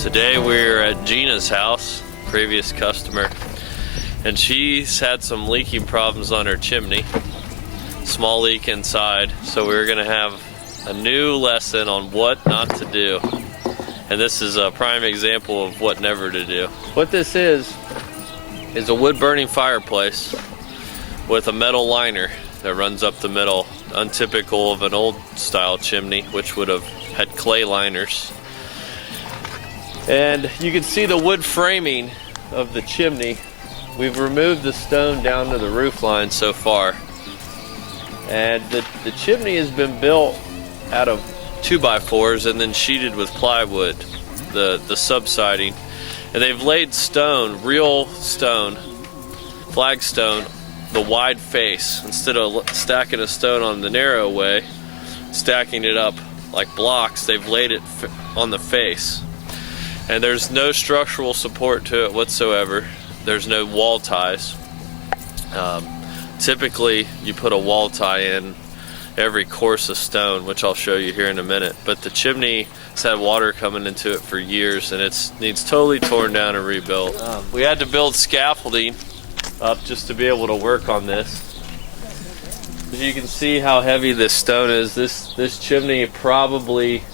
Today we're at Gina's house, previous customer, and she's had some leaking problems on her chimney. Small leak inside, so we're gonna have a new lesson on what not to do. And this is a prime example of what never to do. What this is a wood burning fireplace with a metal liner that runs up the middle, untypical of an old style chimney, which would have had clay liners. And you can see the wood framing of the chimney. We've removed the stone down to the roof line so far. And the chimney has been built out of 2x4s and then sheeted with plywood, the subsiding. And they've laid stone, real stone, flagstone, the wide face. Instead of stacking a stone on the narrow way, stacking it up like blocks, they've laid it on the face. And there's no structural support to it whatsoever. There's no wall ties. Typically, you put a wall tie in every course of stone, which I'll show you here in a minute. But the chimney has had water coming into it for years, and it needs totally torn down and rebuilt. We had to build scaffolding up just to be able to work on this. As you can see how heavy this stone is. This chimney probably,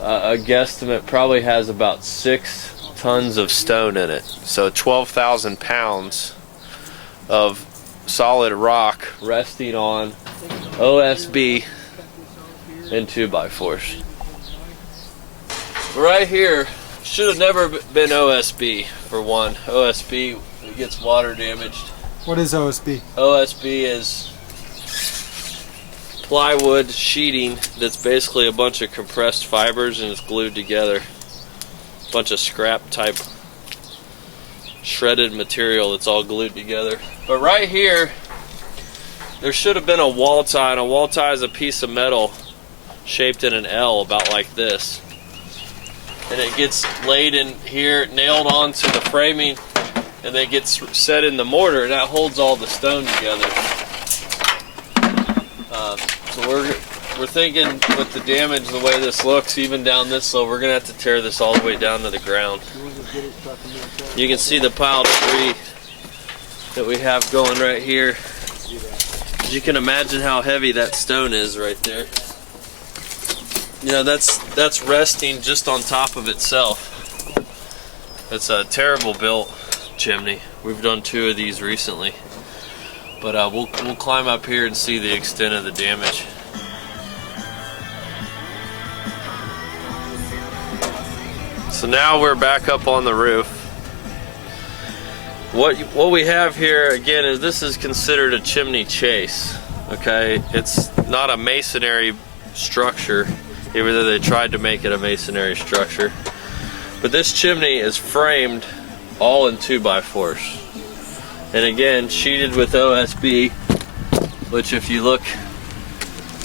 a guesstimate, probably has about 6 tons of stone in it. So 12,000 pounds of solid rock resting on OSB and 2x4s. Right here should have never been OSB, for one. OSB gets water damaged. What is OSB? OSB is plywood sheeting that's basically a bunch of compressed fibers and it's glued together. A bunch of scrap type shredded material that's all glued together. But right here, there should have been a wall tie, and a wall tie is a piece of metal shaped in an L about like this. And it gets laid in here, nailed onto the framing, and then gets set in the mortar, and that holds all the stone together. So we're thinking with the damage, the way this looks, even down this low, we're gonna have to tear this all the way down to the ground. You can see the pile of debris that we have going right here. You can imagine how heavy that stone is right there. You know, that's resting just on top of itself. It's a terrible built chimney. We've done 2 of these recently. But we'll climb up here and see the extent of the damage. So now we're back up on the roof. What we have here again is this is considered a chimney chase. Okay, it's not a masonry structure, even though they tried to make it a masonry structure. But this chimney is framed all in 2x4s. And again, sheeted with OSB, which if you look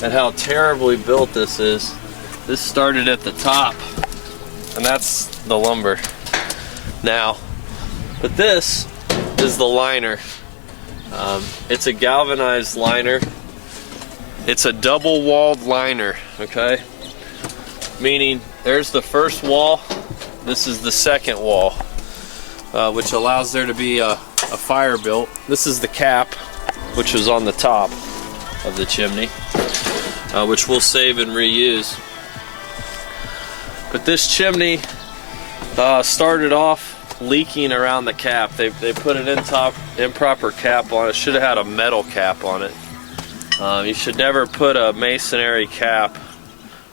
at how terribly built this is, this started at the top, and that's the lumber now. But this is the liner. It's a galvanized liner. It's a double-walled liner, okay? Meaning there's the first wall, this is the second wall, which allows there to be a fire built. This is the cap, which was on the top of the chimney, which we'll save and reuse. But this chimney started off leaking around the cap. They put an improper cap on it. Should have had a metal cap on it. You should never put a masonry cap,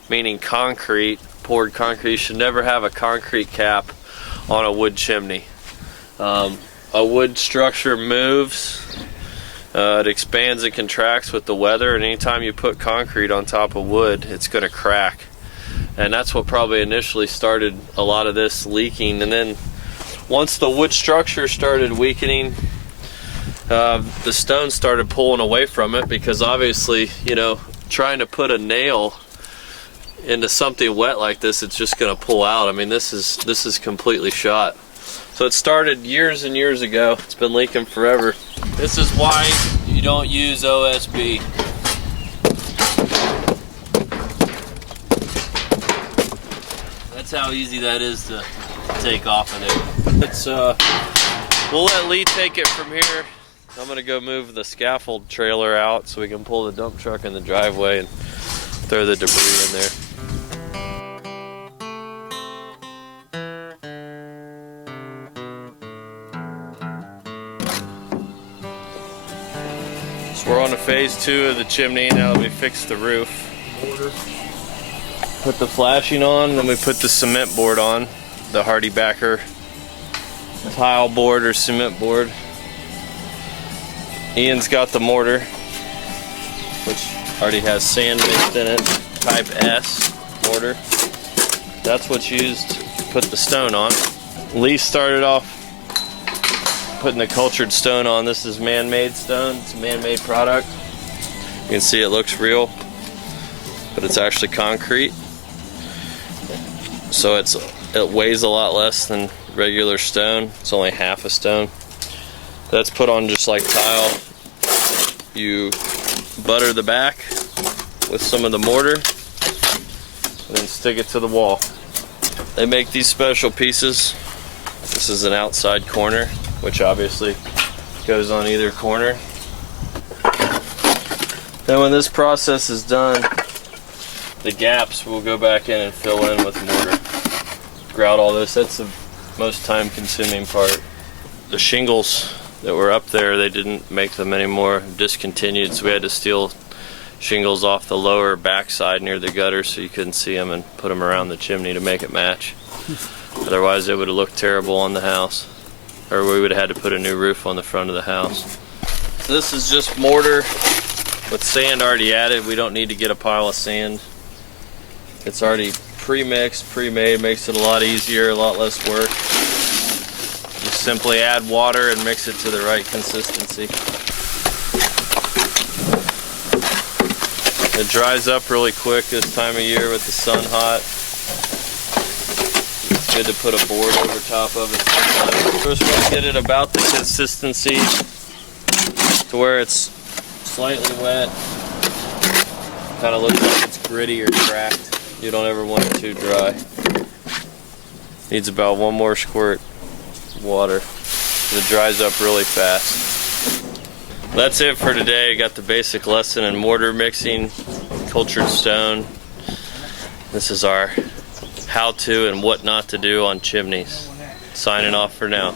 meaning concrete, poured concrete. You should never have a concrete cap on a wood chimney. A wood structure moves, it expands and contracts with the weather, and anytime you put concrete on top of wood, it's going to crack. And that's what probably initially started a lot of this leaking. And then once the wood structure started weakening, the stone started pulling away from it, because obviously, you know, trying to put a nail into something wet like this, it's just going to pull out. I mean, this is completely shot. So it started years and years ago. It's been leaking forever. This is why you don't use OSB. That's how easy that is to take off of there. It's we'll let Lee take it from here. I'm gonna go move the scaffold trailer out so we can pull the dump truck in the driveway and throw the debris in there. So we're on to phase 2 of the chimney now that we fixed the roof. Put the flashing on, then we put the cement board on, the Hardy Backer tile board or cement board. Ian's got the mortar, which already has sand mixed in it, type S mortar. That's what's used to put the stone on. Lee started off putting the cultured stone on. This is man-made stone. It's a man-made product. You can see it looks real, but it's actually concrete. So it weighs a lot less than regular stone. It's only half a stone. That's put on just like tile. You butter the back with some of the mortar and then stick it to the wall. They make these special pieces. This is an outside corner, which obviously goes on either corner. Then when this process is done, the gaps will go back in and fill in with mortar. Grout all this. That's the most time consuming part. The shingles that were up there, they didn't make them anymore, discontinued, so we had to steal shingles off the lower backside near the gutter so you couldn't see them and put them around the chimney to make it match. Otherwise it would have looked terrible on the house, or we would have had to put a new roof on the front of the house. This is just mortar with sand already added. We don't need to get a pile of sand. It's already pre-mixed, pre-made, makes it a lot easier, a lot less work. Just simply add water and mix it to the right consistency. It dries up really quick this time of year with the sun hot. It's good to put a board over top of it sometimes. First we'll get it about the consistency to where it's slightly wet. Kind of looks like it's gritty or cracked. You don't ever want it too dry. Needs about one more squirt of water. It dries up really fast. That's it for today. Got the basic lesson in mortar mixing, cultured stone. This is our how-to and what not to do on chimneys. Signing off for now.